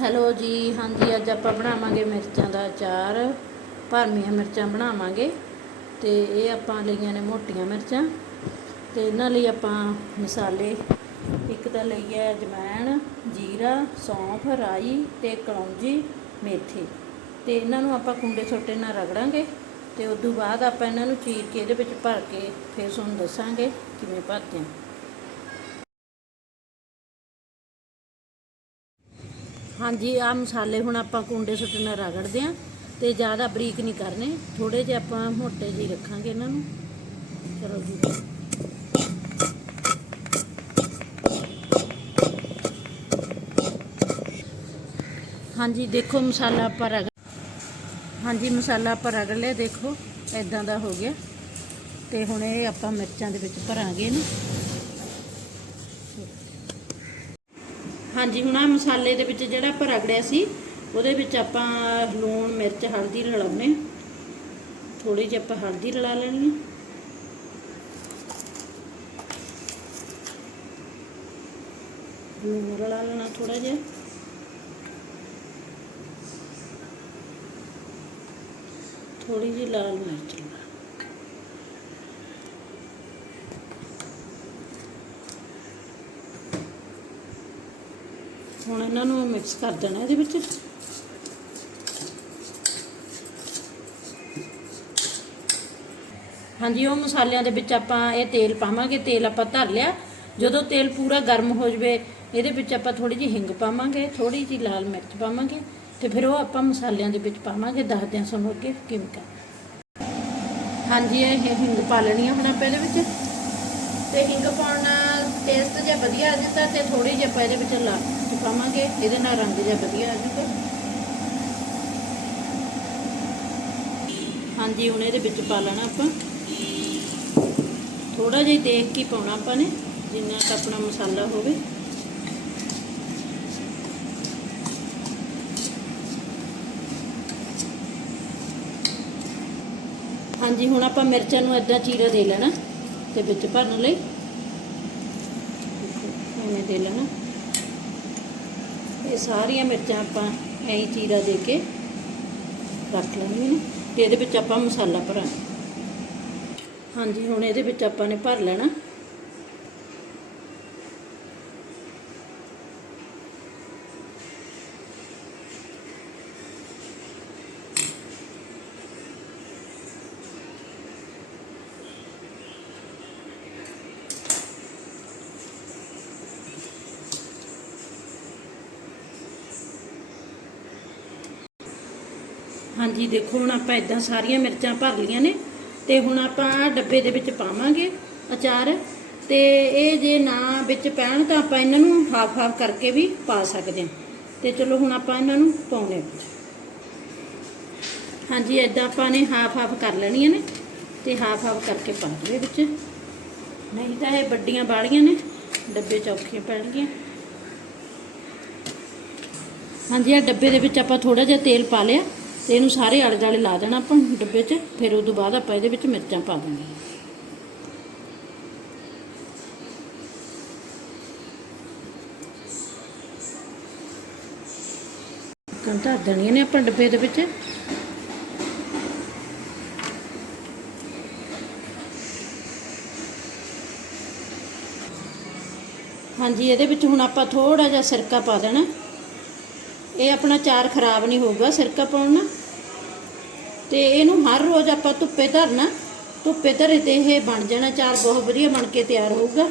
Hello ਜੀ, ਹਾਂਜੀ, ਅੱਜ ਆਪਾਂ ਬਣਾਵਾਂਗੇ ਮਿਰਚਾਂ ਦਾ ਅਚਾਰ। ਭਰਮੀਆਂ ਮਿਰਚਾਂ ਬਣਾਵਾਂਗੇ ਤੇ ਇਹ ਆਪਾਂ ਲਈਆਂ ਨੇ ਮੋਟੀਆਂ ਮਿਰਚਾਂ। ਤੇ ਇਹਨਾਂ ਲਈ ਆਪਾਂ ਮਸਾਲੇ, ਇੱਕ ਤਾਂ ਲਈ ਹੈ ਅਜਵਾਇਣ ਜੀਰਾ, ਸੌਂਫ, ਰਾਈ ਤੇ ਕਲੌਂਜੀ ਮੇਥੀ। ਤੇ ਇਹਨਾਂ ਨੂੰ ਆਪਾਂ ਕੁੰਡੇ ਛੋਟੇ ਨਾਲ ਰਗੜਾਂਗੇ ਤੇ ਉਸ ਤੋਂ ਬਾਅਦ ਆਪਾਂ ਇਹਨਾਂ ਨੂੰ ਚੀਰ ਕੇ ਇਹਦੇ ਵਿੱਚ ਭਰ ਕੇ ਫਿਰ ਤੁਹਾਨੂੰ ਦੱਸਾਂਗੇ ਕਿਵੇਂ ਭਰਦੇ ਹਾਂ ਹਾਂਜੀ ਆ ਮਸਾਲੇ ਹੁਣ ਆਪਾਂ ਕੁੰਡੇ ਸੁੱਟੇ ਨਾਲ ਰਗੜਦੇ ਆਂ ਤੇ ਜ਼ਿਆਦਾ ਬਰੀਕ ਨਹੀਂ ਕਰਨੇ। ਥੋੜੇ ਜਿਹਾ ਆਪਾਂ ਮੋਟੇ ਜਿਹੇ ਰੱਖਾਂਗੇ ਇਹਨਾਂ ਨੂੰ। ਚਲੋ ਜੀ। ਹਾਂਜੀ, ਦੇਖੋ ਮਸਾਲਾ ਆਪਾਂ ਰਗ ਹਾਂਜੀ, ਮਸਾਲਾ ਆਪਾਂ ਰਗੜ ਲਿਆ। ਦੇਖੋ ਇਦਾਂ ਦਾ ਹੋ ਗਿਆ। ਤੇ ਹੁਣ ਇਹ ਆਪਾਂ ਮਿਰਚਾਂ ਦੇ ਵਿੱਚ ਭਰਾਂਗੇ ਇਹਨੂੰ। ਹਾਂਜੀ, ਹੁਣ ਆ ਮਸਾਲੇ ਦੇ ਵਿੱਚ ਜਿਹੜਾ ਆਪਾਂ ਰਗੜਿਆ ਸੀ, ਉਹਦੇ ਵਿੱਚ ਆਪਾਂ ਲੂਣ, ਮਿਰਚ, ਹਲਦੀ ਰਲਾਉਨੇ ਥੋੜੀ ਜਿਹੀ ਆਪਾਂ ਹਲਦੀ ਰਲਾ ਲੈਣੀ ਲੂਣ ਰਲਾ ਲੈਣਾ ਥੋੜਾ ਜਿਹਾ। ਥੋੜੀ ਜਿਹੀ ਲਾਲ ਮਿਰਚ ਹੁਣ ਇਹਨਾਂ ਨੂੰ ਮਿਕਸ ਕਰ ਦੇਣਾ ਇਹਦੇ ਵਿੱਚ। ਹਾਂਜੀ, ਉਹ ਮਸਾਲਿਆਂ ਦੇ ਵਿੱਚ ਆਪਾਂ ਇਹ ਤੇਲ ਪਾਵਾਂਗੇ। ਤੇਲ ਆਪਾਂ ਧਰ ਲਿਆ। ਜਦੋਂ ਤੇਲ ਪੂਰਾ ਗਰਮ ਹੋ ਜਵੇ, ਇਹਦੇ ਵਿੱਚ ਆਪਾਂ ਥੋੜੀ ਜਿਹੀ ਹਿੰਗ ਪਾਵਾਂਗੇ ਥੋੜੀ ਜਿਹੀ ਲਾਲ ਮਿਰਚ ਪਾਵਾਂਗੇ ਤੇ ਫਿਰ ਉਹ ਆਪਾਂ ਮਸਾਲਿਆਂ ਦੇ ਵਿੱਚ ਪਾਵਾਂਗੇ। ਦੱਸਦੇ ਹਾਂ ਤੁਹਾਨੂੰ ਅੱਗੇ ਕਿਵੇਂ ਕਰ ਹਾਂਜੀ, ਇਹ ਹਿੰਗ ਪਾ ਲੈਣੀ ਆ ਹੁਣ ਆਪਾਂ ਇਹਦੇ ਵਿੱਚ। ਤੇ ਹਿੰਗ ਪਾਉਣ ਨਾਲ ਟੇਸਟ ਜਿਹਾ ਵਧੀਆ ਆ ਜਾਂਦਾ ਤੇ ਥੋੜੀ ਜਿਹੀ ਆਪਾਂ ਇਹਦੇ ਵਿੱਚ ਲਾ ਪਾਵਾਂਗੇ, ਇਹਦੇ ਨਾਲ ਰੰਗ ਜਿਹਾ ਵਧੀਆ ਆ ਜਾਊਗਾ। ਹਾਂਜੀ, ਹੁਣ ਇਹਦੇ ਵਿੱਚ ਪਾ ਲੈਣਾ ਆਪਾਂ। ਥੋੜਾ ਜਿਹਾ ਦੇਖ ਕੇ ਪਾਉਣਾ ਆਪਾਂ ਨੇ, ਜਿੰਨਾ ਕੁ ਆਪਣਾ ਮਸਾਲਾ ਹੋਵੇ। ਹਾਂਜੀ, ਹੁਣ ਆਪਾਂ ਮਿਰਚਾਂ ਨੂੰ ਇਦਾਂ ਚੀਰਾ ਦੇ ਲੈਣਾ। ਤੇ ਵਿੱਚ ਭਰਨ ਲਈ। ਐਵੇਂ ਦੇ ਲੈਣਾ। ਇਹ ਸਾਰੀਆਂ ਮਿਰਚਾਂ ਆਪਾਂ ਐਂ ਚੀਰਾ ਦੇ ਕੇ ਰੱਖ ਲੈਣੀਆਂ ਨੇ ਤੇ ਇਹਦੇ ਵਿੱਚ ਆਪਾਂ ਮਸਾਲਾ ਭਰਾਂਗੇ। ਹਾਂਜੀ, ਹੁਣ ਇਹਦੇ ਵਿੱਚ ਆਪਾਂ ਨੇ ਭਰ ਲੈਣਾ। ਹਾਂਜੀ, ਦੇਖੋ, ਹੁਣ ਆਪਾਂ ਇਦਾਂ ਸਾਰੀਆਂ ਮਿਰਚਾਂ ਭਰ ਲੀਆਂ ਨੇ ਤੇ ਹੁਣ ਆਪਾਂ ਡੱਬੇ ਦੇ ਵਿੱਚ ਪਾਵਾਂਗੇ ਅਚਾਰ ਤੇ ਇਹ ਜੇ ਨਾ ਵਿੱਚ ਪੈਣ ਤਾਂ ਆਪਾਂ ਇਹਨਾਂ ਨੂੰ ਹਾਫ ਹਾਫ ਕਰਕੇ ਵੀ ਪਾ ਸਕਦੇ ਹਾਂ। ਤੇ ਚਲੋ, ਹੁਣ ਆਪਾਂ ਇਹਨਾਂ ਨੂੰ ਪਾਉਣੇ ਵਿੱਚ ਹਾਂਜੀ ਇਦਾਂ ਆਪਾਂ ਨੇ ਹਾਫ ਹਾਫ ਕਰ ਲੈਣੀਆਂ ਨੇ ਤੇ ਹਾਫ ਹਾਫ ਕਰਕੇ ਪਾ ਦਈਏ ਵਿੱਚ। ਨਹੀਂ ਤਾਂ ਇਹ ਵੱਡੀਆਂ ਬਾਲੀਆਂ ਨੇ, ਡੱਬੇ ਚੌਖੀਆਂ ਪੈਣਗੀਆਂ। ਹਾਂਜੀ ਆ ਡੱਬੇ ਦੇ ਵਿੱਚ ਆਪਾਂ ਥੋੜਾ ਜਿਹਾ ਤੇਲ ਪਾ ਲਿਆ। ਤੇ ਇਹਨੂੰ ਸਾਰੇ ਆਲੇ ਦਾਲੇ ਲਾ ਦੇਣਾ ਆਪਾਂ ਡੱਬੇ 'ਚ, ਫਿਰ ਉਸ ਤੋਂ ਬਾਅਦ ਆਪਾਂ ਇਹਦੇ ਵਿੱਚ ਮਿਰਚਾਂ ਪਾ ਦਾਂਗੇ ਕੰਟਾ ਧਨੀਆ ਨੇ ਆਪਾਂ ਡੱਬੇ ਦੇ ਵਿੱਚ। ਹਾਂਜੀ, ਇਹਦੇ ਵਿੱਚ ਹੁਣ ਆਪਾਂ ਥੋੜਾ ਜਿਹਾ ਸਿਰਕਾ ਪਾ ਦੇਣਾ। ਇਹ ਆਪਣਾ ਚਾਰ ਖਰਾਬ ਨਹੀਂ ਹੋਊਗਾ ਸਿਰਕਾ ਪਾਉਣ ਨਾਲ। ਤੇ ਇਹਨੂੰ ਹਰ ਰੋਜ਼ ਆਪਾਂ ਧੁੱਪੇ ਧਰਨਾ। ਧੁੱਪੇ ਧਰੇ ਤੇ ਇਹ ਬਣ ਜਾਣਾ, ਚਾਰ ਬਹੁਤ ਵਧੀਆ ਬਣ ਕੇ ਤਿਆਰ ਹੋਊਗਾ।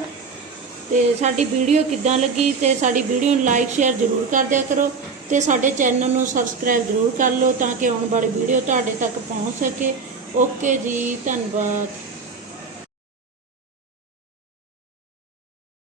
ਤੇ ਸਾਡੀ ਵੀਡੀਓ ਕਿੱਦਾਂ ਲੱਗੀ ਤੇ ਸਾਡੀ ਵੀਡੀਓ ਨੂੰ ਲਾਈਕ ਸ਼ੇਅਰ ਜ਼ਰੂਰ ਕਰ ਦਿਆ ਕਰੋ। ਤੇ ਸਾਡੇ ਚੈਨਲ ਨੂੰ ਸਬਸਕ੍ਰਾਈਬ ਜ਼ਰੂਰ ਕਰ ਲਓ ਤਾਂ ਕਿ ਆਉਣ ਵਾਲੀ ਵੀਡੀਓ ਤੁਹਾਡੇ ਤੱਕ ਪਹੁੰਚ ਸਕੇ। ਓਕੇ ਜੀ, ਧੰਨਵਾਦ।